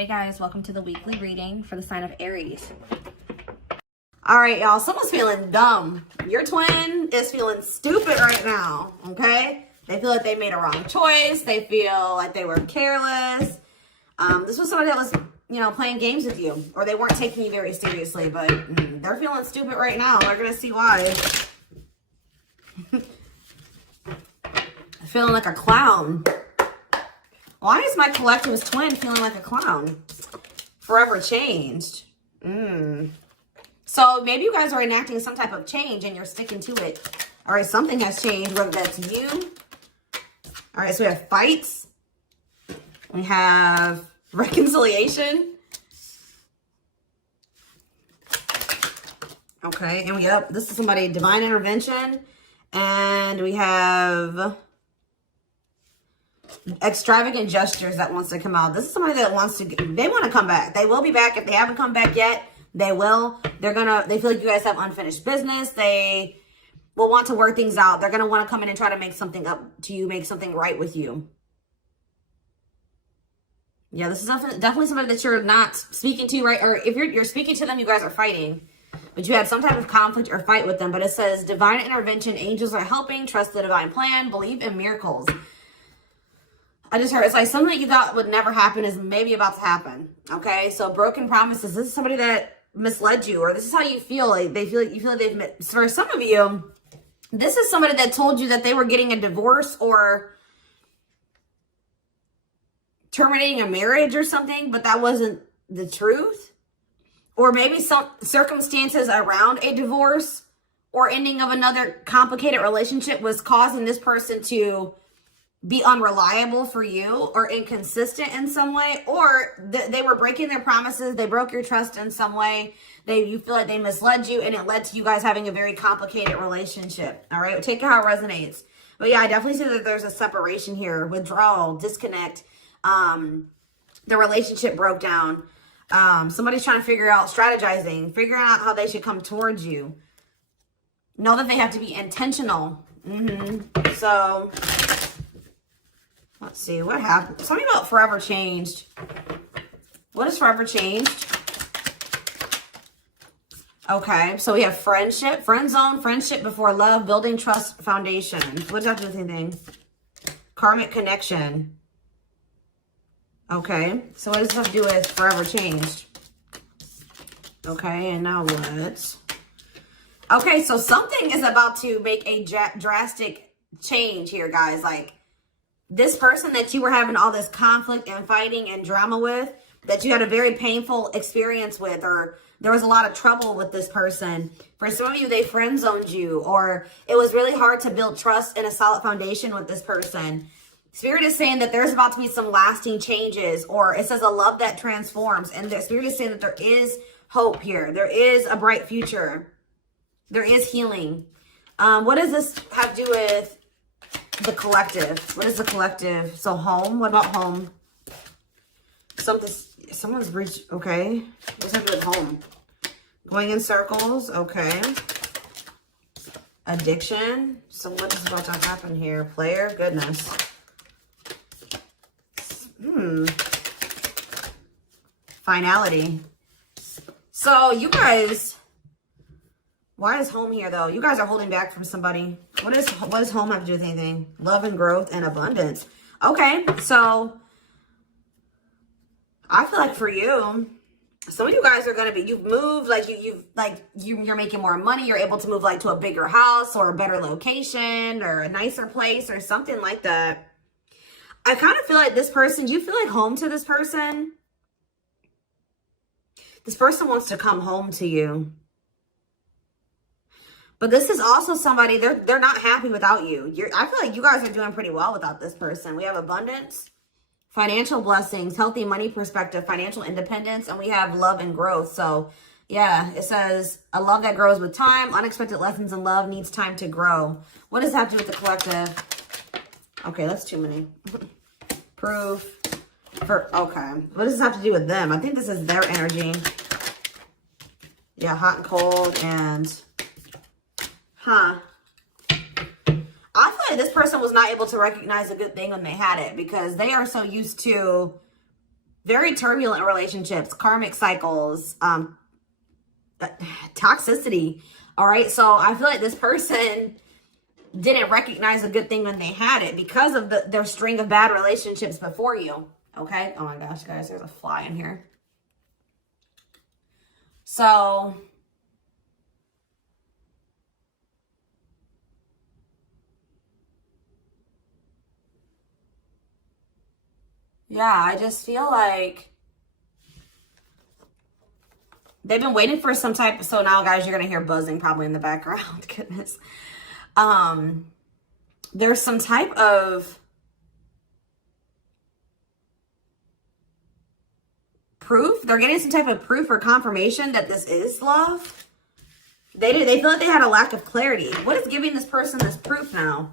Hey guys, welcome to the weekly reading for the sign of Aries. All right, y'all, someone's feeling dumb. Your twin is feeling stupid right now, okay? They feel like they made a wrong choice. They feel like they were careless. This was somebody that was, playing games with you, or they weren't taking you very seriously, but they're feeling stupid right now. They're going to see why. Feeling like a clown. Why is my collectivist twin feeling like a clown? Forever changed. So maybe you guys are enacting some type of change and you're sticking to it. All right, something has changed, whether that's you. All right, so we have fights. We have reconciliation. Okay, and this is somebody, divine intervention. And we have extravagant gestures that wants to come out. This is somebody that wants to, they want to come back. They will be back. If they haven't come back yet, they will. They feel like you guys have unfinished business. They will want to work things out. They're going to want to come in and try to make something up to you, make something right with you. Yeah, this is definitely somebody that you're not speaking to, right? Or if you're speaking to them, you guys are fighting. But you had some type of conflict or fight with them. But it says, divine intervention, angels are helping, trust the divine plan, believe in miracles. I just heard, it's like something that you thought would never happen is maybe about to happen. Okay, so broken promises. This is somebody that misled you, or this is how you feel. Like you feel like they've, for some of you, this is somebody that told you that they were getting a divorce or terminating a marriage or something, but that wasn't the truth. Or maybe some circumstances around a divorce or ending of another complicated relationship was causing this person to be unreliable for you or inconsistent in some way, or they were breaking their promises. They broke your trust in some way. You feel like they misled you, and it led to you guys having a very complicated relationship. All right, take it how it resonates. But yeah, I definitely see that there's a separation here, withdrawal, disconnect. The relationship broke down. Somebody's trying to figure out, strategizing, figuring out how they should come towards you. Know that they have to be intentional. So let's see, what happened? Something about forever changed. What is forever changed? Okay, so we have friendship, friend zone, friendship before love, building trust foundation. What does that have to do with anything? Karmic connection. Okay, so what does this have to do with forever changed? Okay, and now what? Okay, so something is about to make a drastic change here, guys. Like, this person that you were having all this conflict and fighting and drama with, that you had a very painful experience with, or there was a lot of trouble with this person. For some of you, they friend zoned you, or it was really hard to build trust and a solid foundation with this person. Spirit is saying that there's about to be some lasting changes, or it says a love that transforms. And the Spirit is saying that there is hope here. There is a bright future. There is healing. What does this have to do with the collective? What is the collective? So home. What about home? Someone's breached. Okay. What does that have to do with home? Going in circles. Okay. Addiction. So what is about to happen here? Player. Goodness. Finality. So you guys, why is home here though? You guys are holding back from somebody. What does home have to do with anything? Love and growth and abundance. Okay, so I feel like for you, some of you guys are gonna be, you've moved, like you're making more money. You're able to move like to a bigger house or a better location or a nicer place or something like that. I kind of feel like this person, do you feel like home to this person? This person wants to come home to you. But this is also somebody, they're not happy without you. I feel like you guys are doing pretty well without this person. We have abundance, financial blessings, healthy money perspective, financial independence, and we have love and growth. So yeah, it says a love that grows with time. Unexpected lessons in love needs time to grow. What does that have to do with the collective? Okay, that's too many. Proof. Okay. What does this have to do with them? I think this is their energy. Yeah, hot and cold and... I feel like this person was not able to recognize a good thing when they had it, because they are so used to Very turbulent relationships, karmic cycles, toxicity. All right. So I feel like this person didn't recognize a good thing when they had it because of their string of bad relationships before you. Okay. Oh my gosh, guys, there's a fly in here. So yeah, I just feel like they've been waiting for some type. So now, guys, you're going to hear buzzing probably in the background. Goodness. There's some type of proof. They're getting some type of proof or confirmation that this is love. They feel like they had a lack of clarity. What is giving this person this proof now?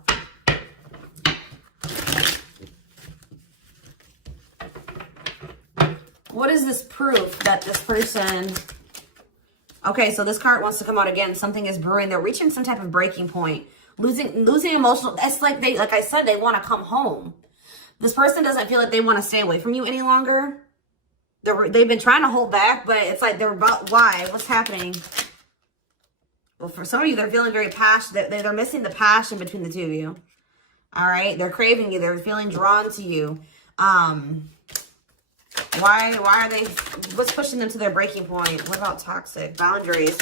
What is this proof that this person... Okay, so this card wants to come out again. Something is brewing. They're reaching some type of breaking point. Losing emotional... It's like like I said, they want to come home. This person doesn't feel like they want to stay away from you any longer. They've been trying to hold back, but it's like they're about... Why? What's happening? Well, for some of you, they're feeling very passionate. They're missing the passion between the two of you. All right? They're craving you. They're feeling drawn to you. Why are they... What's pushing them to their breaking point? What about toxic? Boundaries.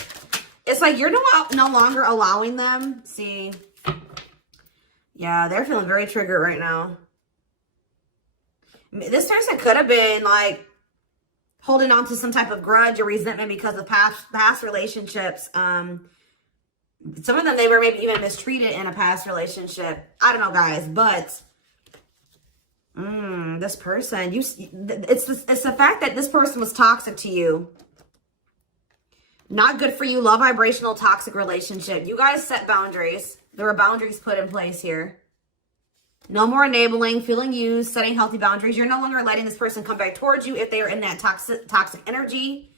It's like you're no longer allowing them. See? Yeah, they're feeling very triggered right now. This person could have been like holding on to some type of grudge or resentment because of past relationships. Some of them, they were maybe even mistreated in a past relationship. I don't know, guys, but this person, it's the fact that this person was toxic to you. Not good for you. Low vibrational toxic relationship. You guys set boundaries. There were boundaries put in place here. No more enabling, feeling used, setting healthy boundaries. You're no longer letting this person come back towards you if they are in that toxic energy.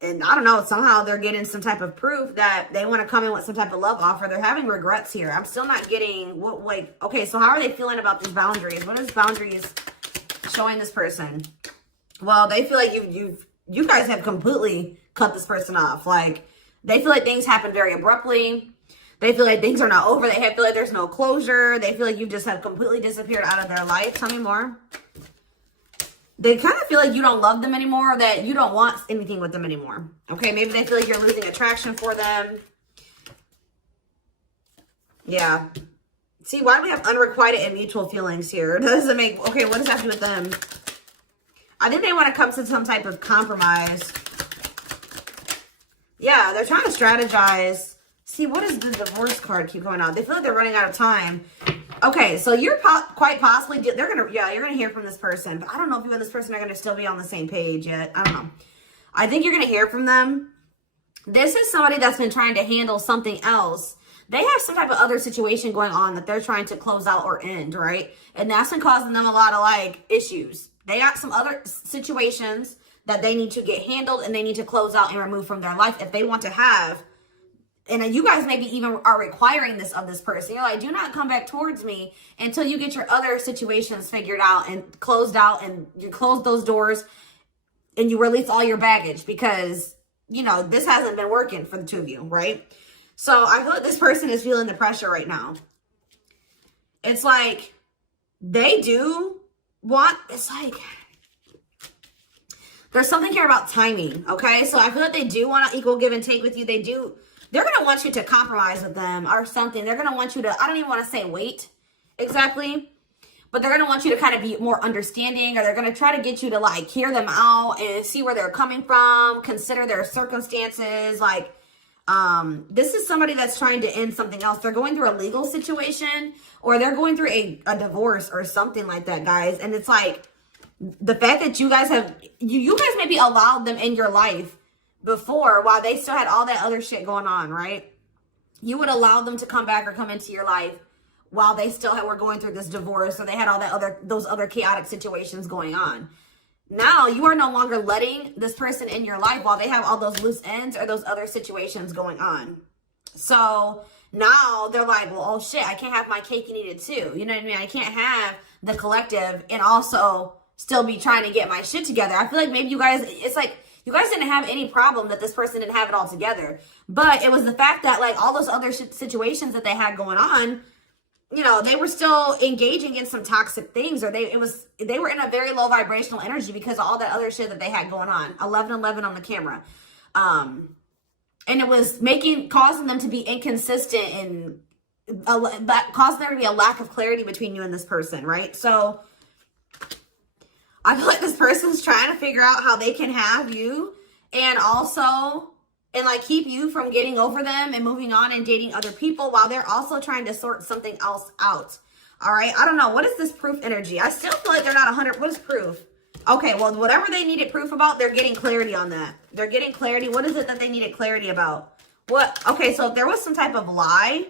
And I don't know, somehow they're getting some type of proof that they want to come in with some type of love offer. They're having regrets here. I'm still not getting what, like, okay, so how are they feeling about these boundaries? What is boundaries showing this person? Well, they feel like you guys have completely cut this person off. Like, they feel like things happen very abruptly. They feel like things are not over. They feel like there's no closure. They feel like you just have completely disappeared out of their life. Tell me more. They kind of feel like you don't love them anymore, or that you don't want anything with them anymore. Okay, maybe they feel like you're losing attraction for them. Yeah. See, why do we have unrequited and mutual feelings here? Does it make... Okay, what does that have to do with them? I think they want to come to some type of compromise. Yeah, they're trying to strategize. See, what does the divorce card keep going on? They feel like they're running out of time. Okay, so you're quite possibly... you're going to hear from this person. But I don't know if you and this person are going to still be on the same page yet. I don't know. I think you're going to hear from them. This is somebody that's been trying to handle something else. They have some type of other situation going on that they're trying to close out or end, right? And that's been causing them a lot of, like, issues. They got some other situations that they need to get handled and they need to close out and remove from their life if they want to have... And you guys maybe even are requiring this of this person. You're like, do not come back towards me until you get your other situations figured out and closed out, and you close those doors and you release all your baggage, because, you know, this hasn't been working for the two of you, right? So I feel like this person is feeling the pressure right now. It's like they do want, it's like, there's something here about timing, okay? So I feel like they do want to equal give and take with you. They're going to want you to compromise with them or something. They're going to want you to, I don't even want to say wait exactly, but they're going to want you to kind of be more understanding, or they're going to try to get you to, like, hear them out and see where they're coming from, consider their circumstances. Like, this is somebody that's trying to end something else. They're going through a legal situation, or they're going through a divorce or something like that, guys. And it's like the fact that you guys have, you guys maybe allowed them in your life before while they still had all that other shit going on, right? You would allow them to come back or come into your life while they still were going through this divorce, or they had all that those other chaotic situations going on. Now you are no longer letting this person in your life while they have all those loose ends or those other situations going on. So now they're like, well, oh shit, I can't have my cake and eat it too. You know what I mean? I can't have the collective and also still be trying to get my shit together. I feel like maybe you guys, it's like, you guys didn't have any problem that this person didn't have it all together. But it was the fact that like all those other situations that they had going on, you know, they were still engaging in some toxic things, or they were in a very low vibrational energy because of all that other shit that they had going on. 1111 on the camera. And it was causing them to be inconsistent and causing there to be a lack of clarity between you and this person, right? So I feel like this person's trying to figure out how they can have you and like keep you from getting over them and moving on and dating other people while they're also trying to sort something else out. All right. I don't know. What is this proof energy? I still feel like they're not 100. What is proof? Okay. Well, whatever they needed proof about, they're getting clarity on that. They're getting clarity. What is it that they needed clarity about? What? Okay. So if there was some type of lie,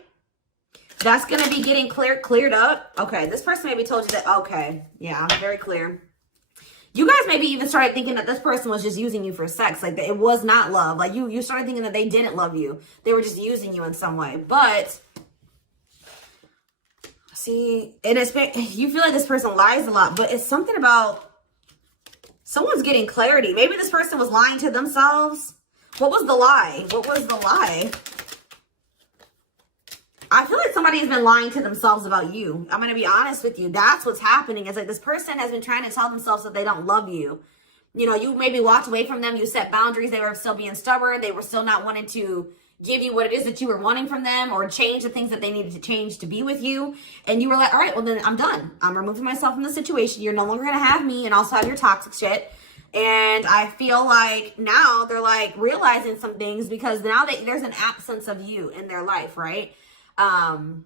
that's going to be getting cleared up. Okay. This person maybe told you that. Okay. Yeah. I'm very clear. You guys maybe even started thinking that this person was just using you for sex. Like, it was not love. Like, you started thinking that they didn't love you. They were just using you in some way. But, see, and you feel like this person lies a lot. But it's something about someone's getting clarity. Maybe this person was lying to themselves. What was the lie? What was the lie? I feel like somebody has been lying to themselves about you. I'm going to be honest with you. That's what's happening. It's like this person has been trying to tell themselves that they don't love you. You know, you maybe walked away from them. You set boundaries. They were still being stubborn. They were still not wanting to give you what it is that you were wanting from them or change the things that they needed to change to be with you. And you were like, all right, well, then I'm done. I'm removing myself from the situation. You're no longer going to have me and also have your toxic shit. And I feel like now they're like realizing some things because now there's an absence of you in their life, right? And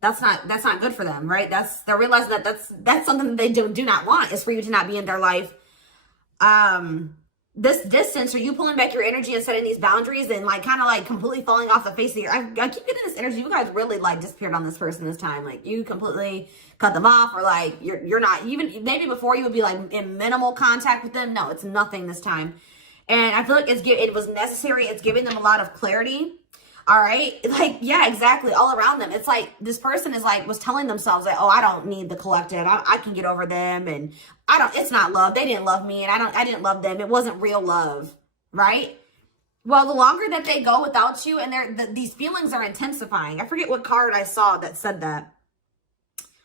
that's not good for them, right? They're realizing that that's something that they do not want, is for you to not be in their life. This distance, or you pulling back your energy and setting these boundaries and like kind of like completely falling off the face of I keep getting this energy. You guys really like disappeared on this person this time. Like you completely cut them off, or like you're not even, maybe before you would be like in minimal contact with them. No, it's nothing this time. And I feel like it was necessary. It's giving them a lot of clarity. All right. Like, yeah, exactly. All around them. It's like this person was telling themselves like, oh, I don't need the collective. I can get over them. And it's not love. They didn't love me. And I didn't love them. It wasn't real love. Right. Well, the longer that they go without you and these feelings are intensifying. I forget what card I saw that said that.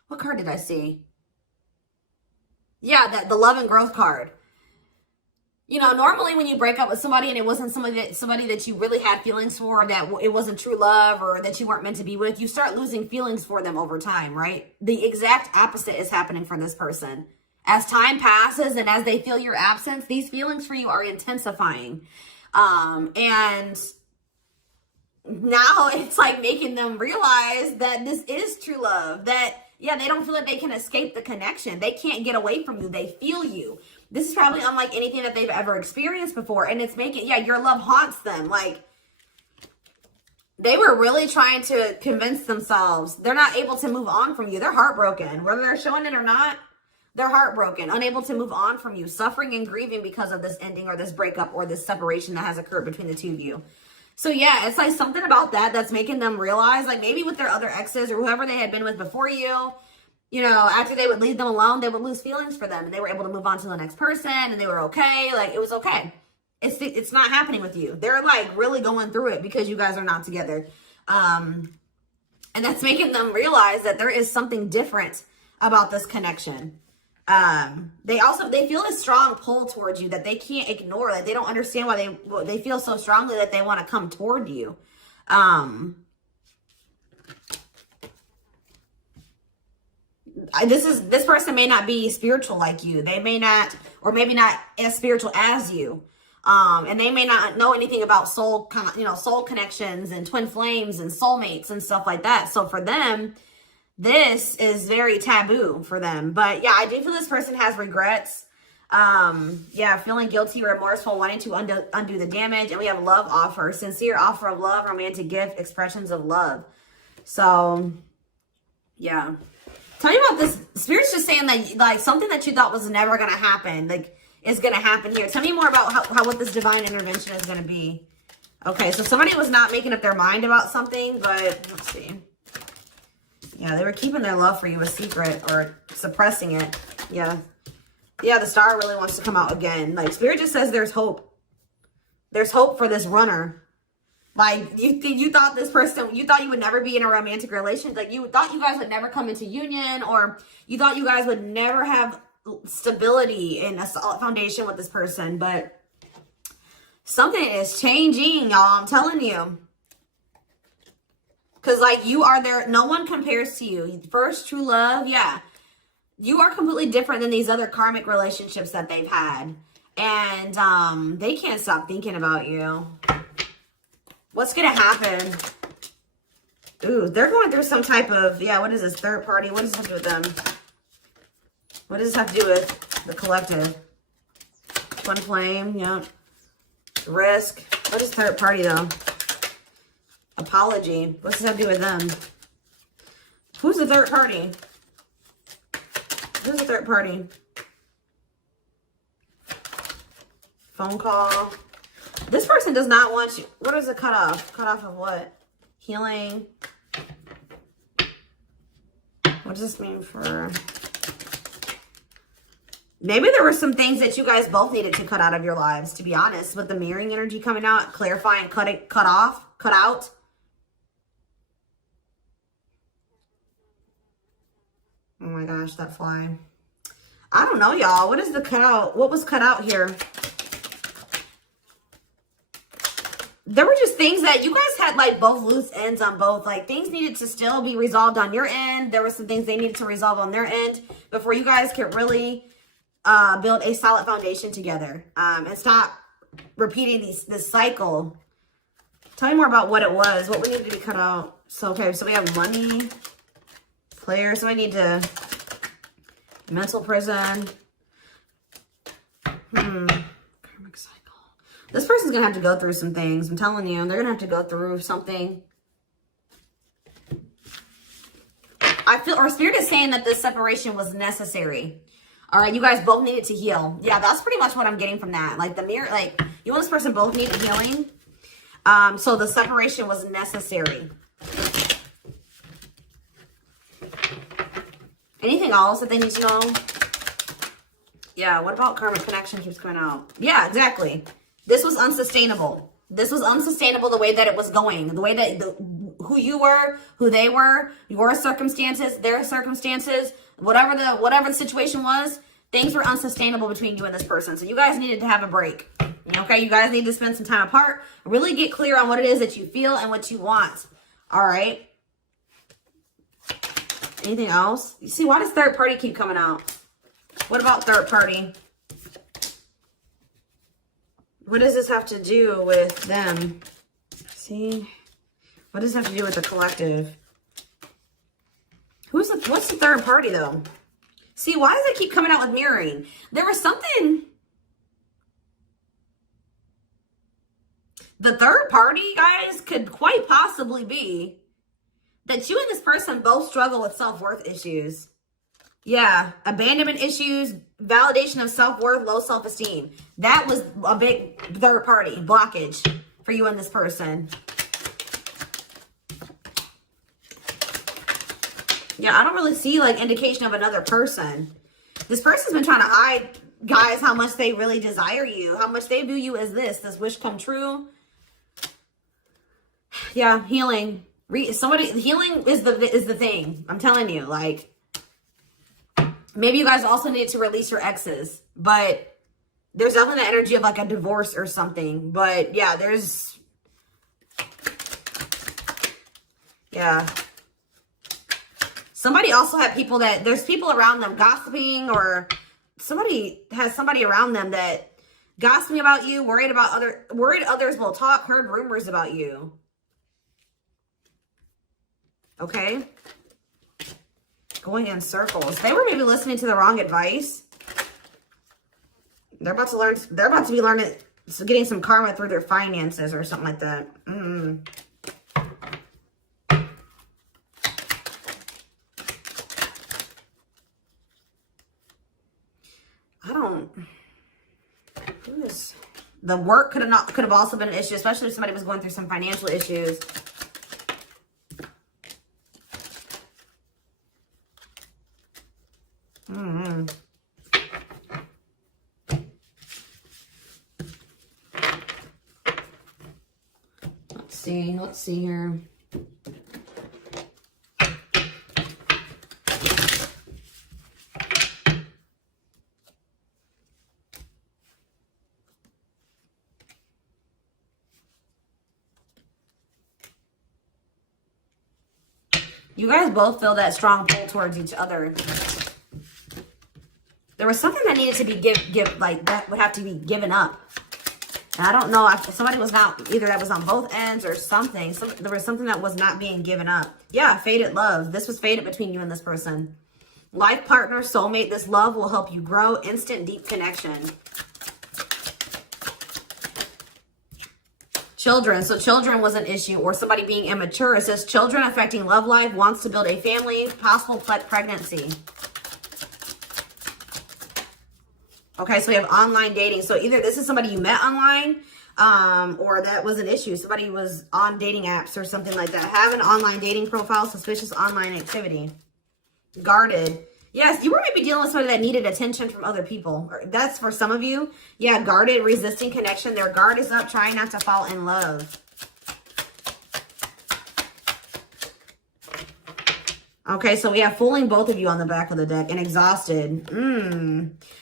What card did I see? Yeah, the love and growth card. You know, normally when you break up with somebody and it wasn't somebody that you really had feelings for, that it wasn't true love or that you weren't meant to be with, you start losing feelings for them over time, right? The exact opposite is happening for this person. As time passes and as they feel your absence, these feelings for you are intensifying. And now it's like making them realize that this is true love, that, yeah, they don't feel like they can escape the connection. They can't get away from you. They feel you. This is probably unlike anything that they've ever experienced before. And it's making, yeah, your love haunts them. Like, they were really trying to convince themselves they're not able to move on from you. They're heartbroken. Whether they're showing it or not, they're heartbroken, unable to move on from you, suffering and grieving because of this ending or this breakup or this separation that has occurred between the two of you. So, yeah, it's like something about that's making them realize, like maybe with their other exes or whoever they had been with before you know, after they would leave them alone, they would lose feelings for them and they were able to move on to the next person and they were okay. Like, it was okay. It's not happening with you. They're like really going through it because you guys are not together. And that's making them realize that there is something different about this connection. They feel a strong pull towards you that they can't ignore. Like, they don't understand why they feel so strongly that they want to come toward you. This person may not be spiritual like you. They may not, or maybe not as spiritual as you. And they may not know anything about soul connections and twin flames and soulmates and stuff like that. So for them, this is very taboo for them. But yeah, I do feel this person has regrets. Yeah, feeling guilty or remorseful, wanting to undo the damage. And we have love offer, sincere offer of love, romantic gift, expressions of love. So yeah. Tell me about this. Spirit's just saying that, like, something that you thought was never going to happen, like, is going to happen here. Tell me more about how what this divine intervention is going to be. Okay, so somebody was not making up their mind about something, but let's see. Yeah, they were keeping their love for you a secret or suppressing it. Yeah. Yeah, the star really wants to come out again. Like, Spirit just says there's hope. There's hope for this runner. Like, you thought this person, you thought you would never be in a romantic relationship. Like, you thought you guys would never come into union, or you thought you guys would never have stability and a solid foundation with this person. But something is changing, y'all. I'm telling you. Because, like, you are there. No one compares to you. First true love, yeah. You are completely different than these other karmic relationships that they've had. And they can't stop thinking about you. What's going to happen? Ooh, they're going through some type of, yeah, what is this? Third party? What does this have to do with them? What does this have to do with the collective? Twin flame, yep. Risk. What is third party, though? Apology. What's this have to do with them? Who's the third party? Who's the third party? Phone call. This person does not want you. What is the cutoff? Cutoff of what? Healing. What does this mean for... Maybe there were some things that you guys both needed to cut out of your lives, to be honest. With the mirroring energy coming out, clarifying, cut out. Oh my gosh, that fly. I don't know, y'all. What is the cutout? What was cut out here? There were just things that you guys had, like, both loose ends on both. Like, things needed to still be resolved on your end. There were some things they needed to resolve on their end before you guys could really build a solid foundation together. And stop repeating this cycle. Tell me more about what it was. What we needed to be cut out. So, okay, so we have money. Player. So I need to... Mental prison. Karmic cycle. This person's going to have to go through some things. I'm telling you. They're going to have to go through something. I feel, or Spirit is saying that this separation was necessary. All right. You guys both needed to heal. Yeah, that's pretty much what I'm getting from that. Like the mirror, like you and this person both needed healing. So the separation was necessary. Anything else that they need to know? Yeah, what about karmic connection keeps coming out? Yeah, exactly. This was unsustainable. This was unsustainable the way that it was going. The way that who you were, who they were, your circumstances, their circumstances, whatever the situation was, things were unsustainable between you and this person. So you guys needed to have a break. Okay, you guys need to spend some time apart. Really get clear on what it is that you feel and what you want. All right. Anything else? You see, why does third party keep coming out? What about third party? What does this have to do with them? See? What does this have to do with the collective? What's the third party, though? See, why does it keep coming out with mirroring? There was something... The third party, guys, could quite possibly be that you and this person both struggle with self-worth issues. Yeah, abandonment issues, validation of self-worth, low self-esteem. That was a big third party blockage for you and this person. Yeah, I don't really see like indication of another person. This person's been trying to hide, guys, how much they really desire you, how much they view you as this wish come true. Yeah, healing. Healing is the thing. I'm telling you, like, maybe you guys also need to release your exes, but there's definitely the energy of like a divorce or something. But yeah, somebody also had people there's people around them gossiping, or somebody has somebody around them that gossiping about you, worried others will talk, heard rumors about you. Okay. Going in circles. They were maybe listening to the wrong advice. They're about to be learning, getting some karma through their finances or something like that. The work could have also been an issue, especially if somebody was going through some financial issues. see. Let's see here. You guys both feel that strong pull towards each other. There was something that needed to be like that would have to be given up. And I don't know if somebody was not, either that was on both ends or something. There was something that was not being given up. Yeah, fated love. This was fated between you and this person. Life partner, soulmate. This love will help you grow. Instant, deep connection. Children. So children was an issue, or somebody being immature. It says children affecting love life, wants to build a family, possible pregnancy. Okay, so we have online dating. So either this is somebody you met online, or that was an issue. Somebody was on dating apps or something like that. Have an online dating profile, suspicious online activity. Guarded. Yes, you were maybe dealing with somebody that needed attention from other people. That's for some of you. Yeah, guarded, resisting connection. Their guard is up, trying not to fall in love. Okay, so we have fooling both of you on the back of the deck and exhausted.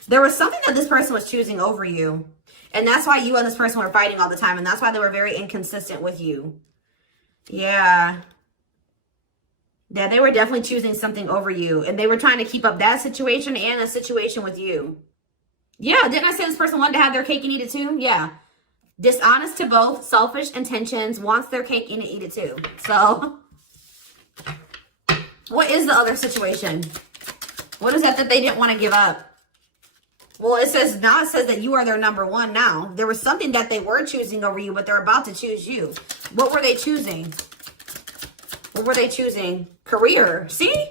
There was something that this person was choosing over you. And that's why you and this person were fighting all the time. And that's why they were very inconsistent with you. Yeah. Yeah, they were definitely choosing something over you. And they were trying to keep up that situation and a situation with you. Yeah, didn't I say this person wanted to have their cake and eat it too? Yeah. Dishonest to both, selfish intentions, wants their cake and eat it too. So, what is the other situation? What is that they didn't want to give up? Well, it says, now it says that you are their number one now. There was something that they were choosing over you, but they're about to choose you. What were they choosing? What were they choosing? Career. See?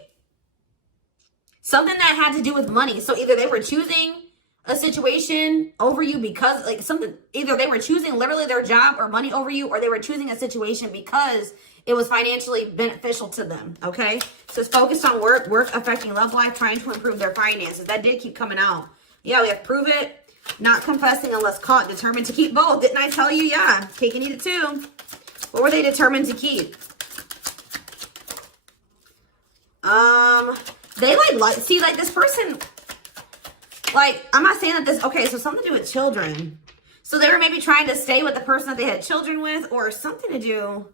Something that had to do with money. So either they were choosing a situation over you because, like, something, either they were choosing literally their job or money over you, or they were choosing a situation because it was financially beneficial to them, okay? So it's focused on work affecting love life, trying to improve their finances. That did keep coming out. Yeah, we have prove it, not confessing unless caught, determined to keep both. Didn't I tell you? Yeah, cake and eat it too. What were they determined to keep? They see, like this person, like, I'm not saying that this, okay, so something to do with children. So they were maybe trying to stay with the person that they had children with, or something to do.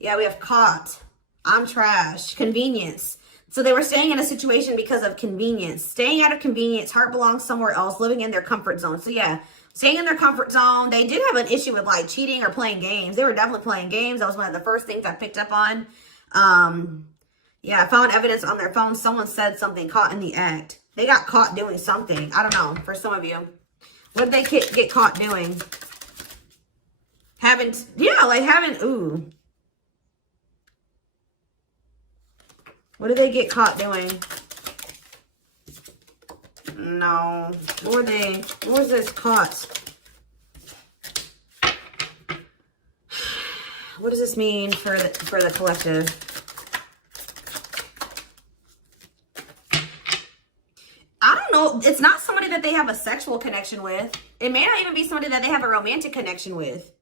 Yeah, we have caught. I'm trash. Convenience. So they were staying in a situation because of convenience. Staying out of convenience. Heart belongs somewhere else. Living in their comfort zone. So yeah, staying in their comfort zone. They did have an issue with like cheating or playing games. They were definitely playing games. That was one of the first things I picked up on. Yeah, I found evidence on their phone. Someone said something, caught in the act. They got caught doing something. I don't know, for some of you. What did they get caught doing? Ooh. What did they get caught doing? No. What was this caught? What does this mean for the collective? I don't know. It's not somebody that they have a sexual connection with. It may not even be somebody that they have a romantic connection with.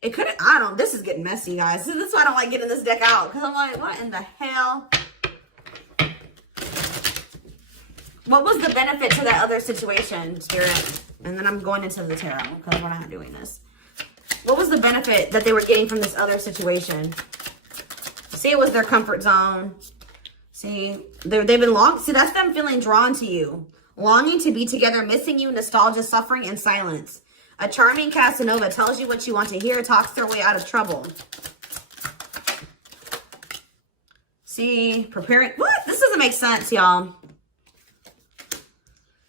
It could have, this is getting messy, guys. This is why I don't like getting this deck out. Because I'm like, what in the hell? What was the benefit to that other situation, Spirit? And then I'm going into the tarot because we're not doing this. What was the benefit that they were getting from this other situation? See, it was their comfort zone. See, they've been see, that's them feeling drawn to you. Longing to be together, missing you, nostalgia, suffering, and silence. A charming Casanova tells you what you want to hear, talks their way out of trouble. See, preparing. What? This doesn't make sense, y'all.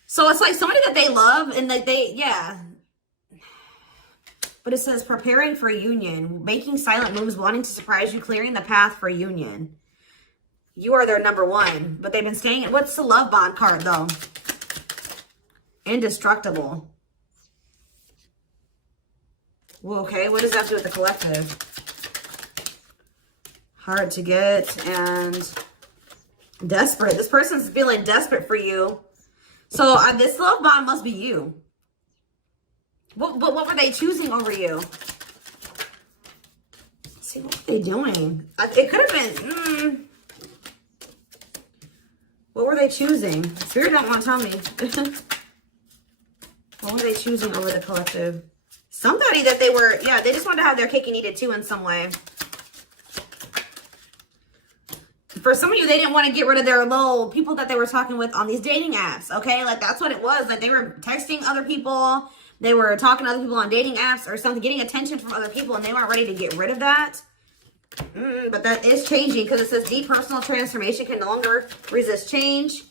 So it's like somebody that they love and that yeah. But it says preparing for union, making silent moves, wanting to surprise you, clearing the path for union. You are their number one, but they've been staying. What's the love bond card, though? Indestructible. Well, okay, what does that have to do with the collective? Hard to get and desperate. This person's feeling desperate for you. So this love bond must be you. What were they choosing over you? Let's see, what were they doing? It could have been... What were they choosing? Spirit don't want to tell me. What were they choosing over the collective? Somebody that they were... Yeah, they just wanted to have their cake and eat it too in some way. For some of you, they didn't want to get rid of their little people that they were talking with on these dating apps, okay? Like, that's what it was. Like, they were texting other people. They were talking to other people on dating apps or something, getting attention from other people, and they weren't ready to get rid of that. But that is changing because it says deep personal transformation can no longer resist change.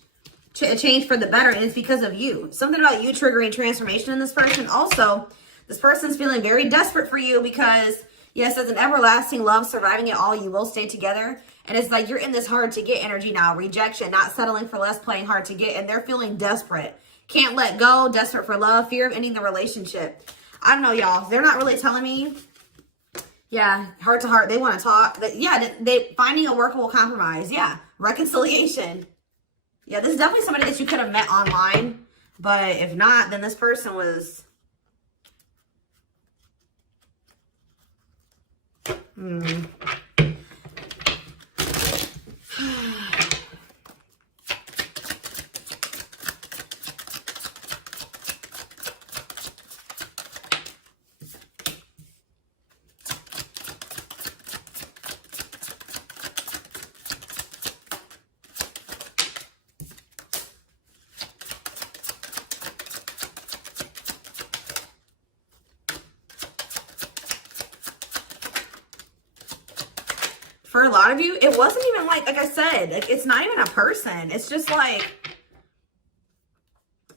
Change for the better, and it's because of you. Something about you triggering transformation in this person. Also, this person's feeling very desperate for you because, yes, as an everlasting love, surviving it all, you will stay together. And it's like you're in this hard to get energy now. Rejection, not settling for less, playing hard to get. And they're feeling desperate. Can't let go, desperate for love, fear of ending the relationship. I don't know, y'all. They're not really telling me. Yeah, heart to heart. They want to talk. Yeah, they finding a workable compromise. Yeah, reconciliation. Yeah, this is definitely somebody that you could have met online. But if not, then this person was... For a lot of you, it wasn't even like I said, like it's not even a person. It's just like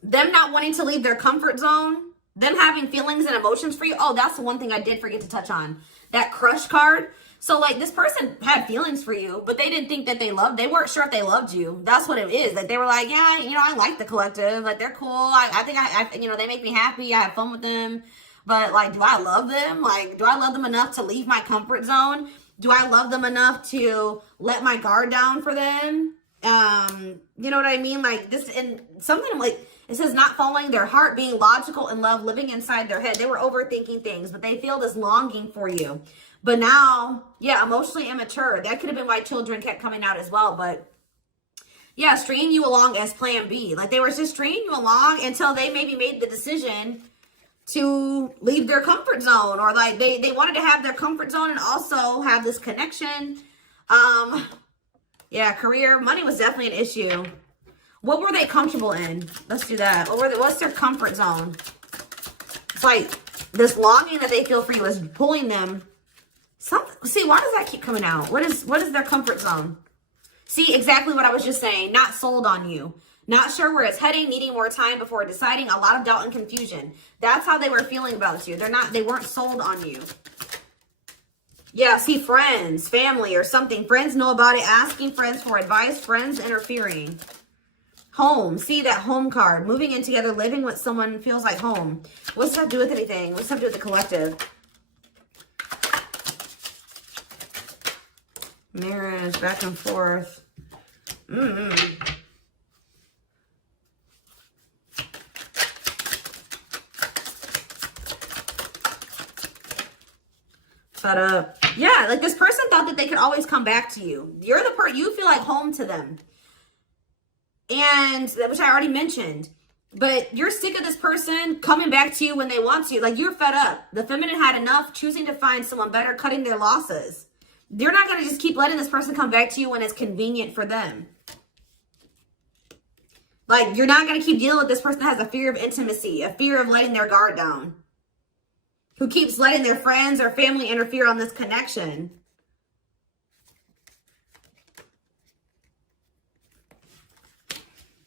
them not wanting to leave their comfort zone, them having feelings and emotions for you. Oh, that's the one thing I did forget to touch on. That crush card. So like this person had feelings for you, but they didn't think that they weren't sure if they loved you. That's what it is. Like they were like, yeah, you know, I like the collective. Like they're cool. I think I you know, they make me happy. I have fun with them. But like, do I love them? Like, do I love them enough to leave my comfort zone? Do I love them enough to let my guard down for them? You know what I mean? Like this, and something like, it says not following their heart, being logical in love, living inside their head. They were overthinking things, but they feel this longing for you. But now, yeah, emotionally immature. That could have been why children kept coming out as well. But yeah, stringing you along as plan B. Like they were just stringing you along until they maybe made the decision to leave their comfort zone, or like they wanted to have their comfort zone and also have this connection. Yeah, career, money was definitely an issue. What were they comfortable in? Let's do that. What's their comfort zone? It's like this longing that they feel for you is pulling them. See, why does that keep coming out? What is their comfort zone? See, exactly what I was just saying. Not sold on you. Not sure where it's heading, needing more time before deciding, a lot of doubt and confusion. That's how they were feeling about you. They weren't sold on you. Yeah, see, friends, family or something. Friends know about it, asking friends for advice, friends interfering. Home, see that home card. Moving in together, living with someone feels like home. What's that do with anything? What's that do with the collective? Marriage, back and forth. Fed up. Yeah, like this person thought that they could always come back to you. You're the you feel like home to them. And, which I already mentioned. But you're sick of this person coming back to you when they want to. Like, you're fed up. The feminine had enough, choosing to find someone better, cutting their losses. You're not going to just keep letting this person come back to you when it's convenient for them. Like, you're not going to keep dealing with this person that has a fear of intimacy, a fear of letting their guard down, who keeps letting their friends or family interfere on this connection.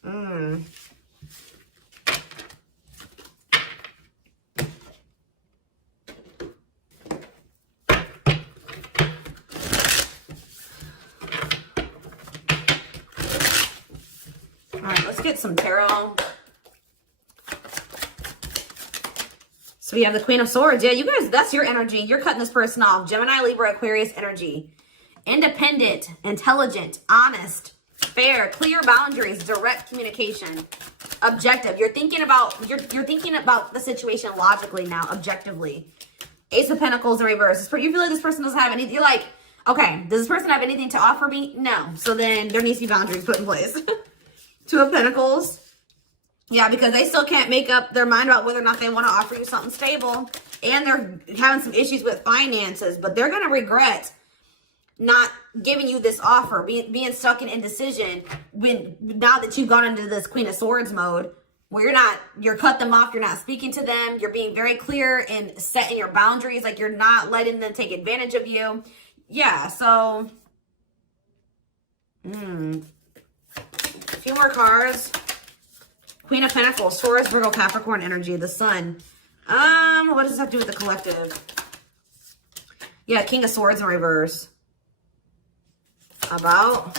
All right, let's get some tarot. So we have the Queen of Swords. Yeah, you guys, that's your energy. You're cutting this person off. Gemini, Libra, Aquarius energy. Independent, intelligent, honest. fair, clear boundaries, direct communication, objective. You're thinking about the situation logically now, objectively. Ace of Pentacles in reverse. You feel like this person doesn't have anything. You're like, okay, does this person have anything to offer me? No. So then there needs to be boundaries put in place. Two of Pentacles. Yeah, because they still can't make up their mind about whether or not they want to offer you something stable. And they're having some issues with finances, but they're going to regret not giving you this offer, being stuck in indecision now that you've gone into this Queen of Swords mode, where you're cut them off, you're not speaking to them, you're being very clear and setting your boundaries, like you're not letting them take advantage of you. Yeah, so a few more cards. Queen of Pentacles, Taurus, Virgo, Capricorn energy, the Sun. What does this have to do with the collective? Yeah, King of Swords in reverse. About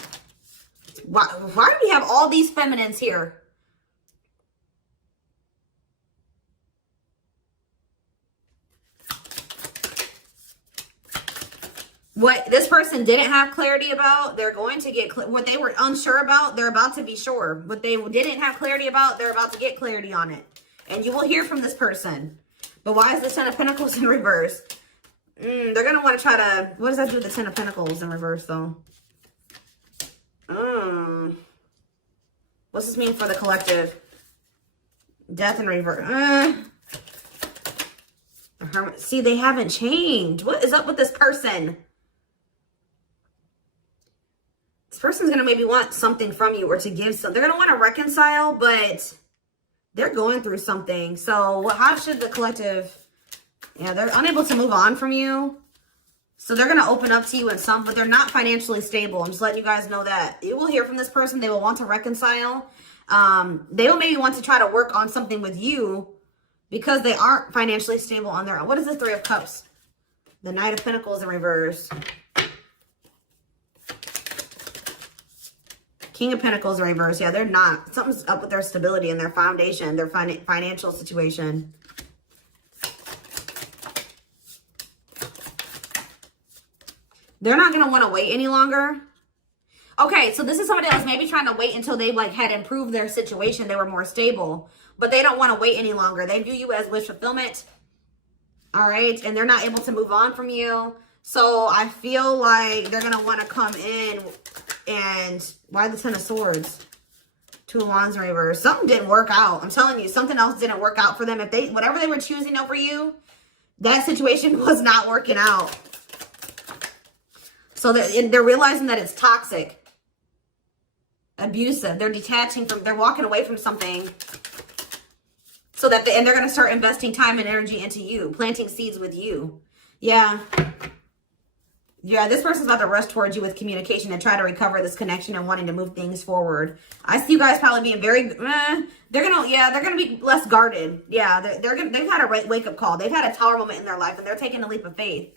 why do we have all these feminines here? What this person didn't have clarity about, they're going to get what they were unsure about, they're about to be sure. What they didn't have clarity about, they're about to get clarity on it. And you will hear from this person. But why is the Ten of Pentacles in reverse? They're going to want to try to, what does that do with the Ten of Pentacles in reverse though? What's this mean for the collective? Death in reverse. See, they haven't changed. What is up with this person? This person's going to maybe want something from you or to give something. They're going to want to reconcile, but they're going through something. So how should the collective... Yeah, they're unable to move on from you. So they're going to open up to you in some, but they're not financially stable. I'm just letting you guys know that. You will hear from this person. They will want to reconcile. They will maybe want to try to work on something with you because they aren't financially stable on their own. What is the Three of Cups? The Knight of Pentacles in reverse. King of Pentacles in reverse. Yeah, they're not. Something's up with their stability and their foundation, their financial situation. They're not going to want to wait any longer. Okay, so this is somebody that was maybe trying to wait until they had improved their situation. They were more stable. But they don't want to wait any longer. They view you as wish fulfillment. All right? And they're not able to move on from you. So I feel like they're going to want to come in and... Why the Ten of Swords? Two of Wands in reverse. Something didn't work out. I'm telling you, something else didn't work out for them. If whatever they were choosing over you, that situation was not working out. So they're realizing that it's toxic, abusive. They're detaching from, they're walking away from something. So that, and they're going to start investing time and energy into you, planting seeds with you. Yeah. Yeah, this person's about to rush towards you with communication and try to recover this connection and wanting to move things forward. I see you guys probably being very, they're going to be less guarded. Yeah, they've had a wake-up call. They've had a tower moment in their life and they're taking a leap of faith.